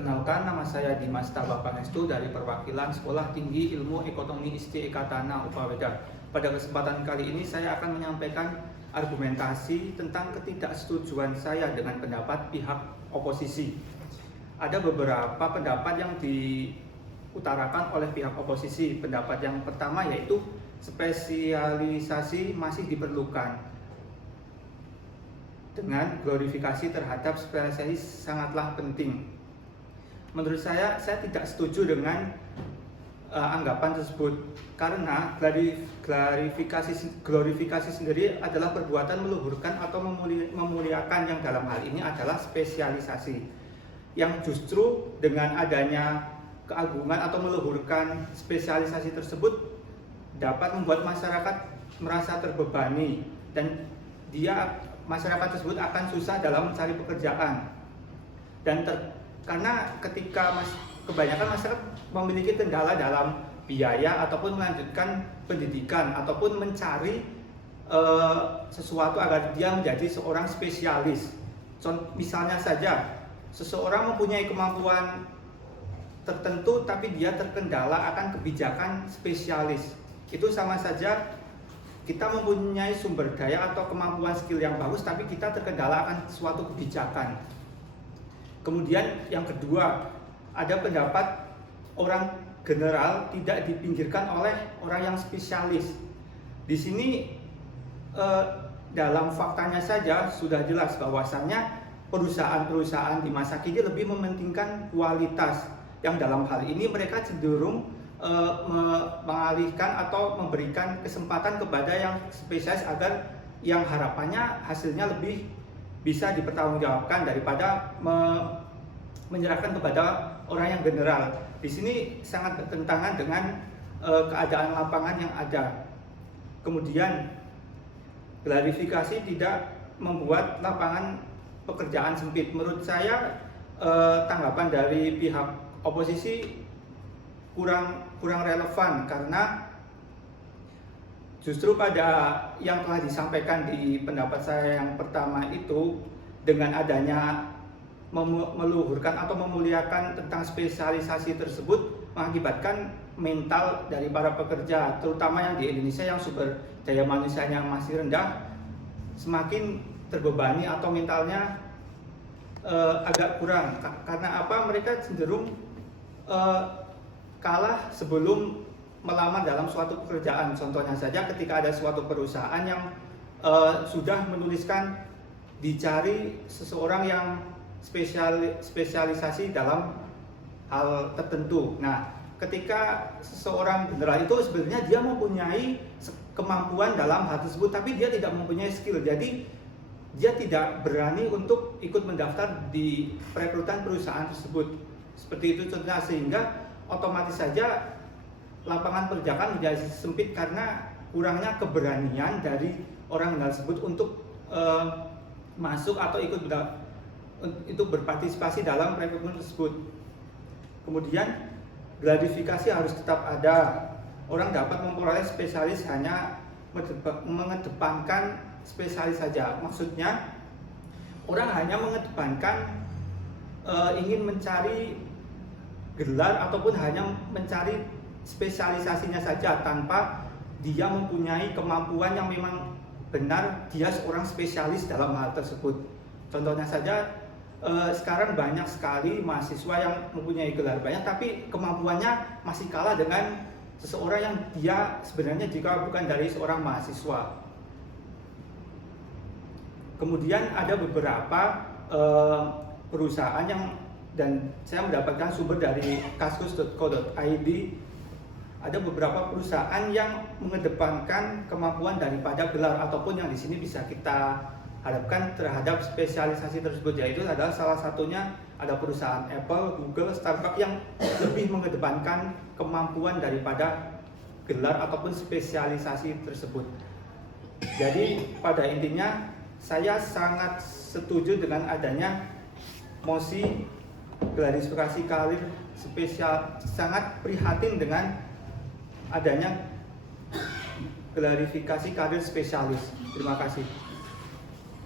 Perkenalkan, nama saya Dimas Tabapangestu dari perwakilan Sekolah Tinggi Ilmu Ekonomi ISTE Ekatana Upaweda. Pada kesempatan kali ini saya akan menyampaikan argumentasi tentang ketidaksetujuan saya dengan pendapat pihak oposisi. Ada beberapa pendapat yang diutarakan oleh pihak oposisi. Pendapat yang pertama yaitu spesialisasi masih diperlukan. Dengan glorifikasi terhadap spesialis sangatlah penting. Menurut saya tidak setuju dengan anggapan tersebut karena glorifikasi sendiri adalah perbuatan meluhurkan atau memuliakan, yang dalam hal ini adalah spesialisasi, yang justru dengan adanya keagungan atau meluhurkan spesialisasi tersebut dapat membuat masyarakat merasa terbebani dan masyarakat tersebut akan susah dalam mencari pekerjaan. Karena ketika kebanyakan masyarakat memiliki kendala dalam biaya ataupun melanjutkan pendidikan ataupun mencari sesuatu agar dia menjadi seorang spesialis. Misalnya saja, seseorang mempunyai kemampuan tertentu tapi dia terkendala akan kebijakan spesialis. Itu sama saja kita mempunyai sumber daya atau kemampuan skill yang bagus tapi kita terkendala akan suatu kebijakan. Kemudian yang kedua, ada pendapat orang general tidak dipinggirkan oleh orang yang spesialis. Di sini dalam faktanya saja sudah jelas bahwasannya perusahaan-perusahaan di masa kini lebih mementingkan kualitas, yang dalam hal ini mereka cenderung mengalihkan atau memberikan kesempatan kepada yang spesialis agar yang harapannya hasilnya lebih bisa dipertanggungjawabkan daripada menyerahkan kepada orang yang general. Di sini sangat bertentangan dengan keadaan lapangan yang ada. Kemudian klarifikasi tidak membuat lapangan pekerjaan sempit. Menurut saya tanggapan dari pihak oposisi kurang relevan karena justru pada yang telah disampaikan di pendapat saya yang pertama itu, dengan adanya meluhurkan atau memuliakan tentang spesialisasi tersebut mengakibatkan mental dari para pekerja, terutama yang di Indonesia yang sumber daya manusianya masih rendah, semakin terbebani atau mentalnya agak kurang. Karena apa? Mereka cenderung kalah sebelum melamar dalam suatu pekerjaan. Contohnya saja ketika ada suatu perusahaan yang sudah menuliskan dicari seseorang yang spesialisasi dalam hal tertentu. Nah, ketika seseorang general itu sebenarnya dia mempunyai kemampuan dalam hal tersebut, tapi dia tidak mempunyai skill. Jadi dia tidak berani untuk ikut mendaftar di perekrutan perusahaan tersebut. Seperti itu contohnya, sehingga otomatis saja lapangan pekerjaan menjadi sempit karena kurangnya keberanian dari orang tersebut untuk masuk atau ikut berpartisipasi dalam rekrutmen tersebut. Kemudian gratifikasi harus tetap ada. Orang dapat memperoleh spesialis hanya mengedepankan spesialis saja. Maksudnya orang hanya mengedepankan ingin mencari gelar ataupun hanya mencari spesialisasinya saja tanpa dia mempunyai kemampuan yang memang benar dia seorang spesialis dalam hal tersebut. Contohnya saja sekarang banyak sekali mahasiswa yang mempunyai gelar banyak tapi kemampuannya masih kalah dengan seseorang yang dia sebenarnya jika bukan dari seorang mahasiswa. Kemudian ada beberapa perusahaan dan saya mendapatkan sumber dari kaskus.co.id. Ada beberapa perusahaan yang mengedepankan kemampuan daripada gelar ataupun yang di sini bisa kita harapkan terhadap spesialisasi tersebut, yaitu adalah salah satunya ada perusahaan Apple, Google, Starbucks yang lebih mengedepankan kemampuan daripada gelar ataupun spesialisasi tersebut. Jadi pada intinya saya sangat setuju dengan adanya mosi klarifikasi karir spesial, sangat prihatin dengan adanya klarifikasi karir spesialis. Terima kasih.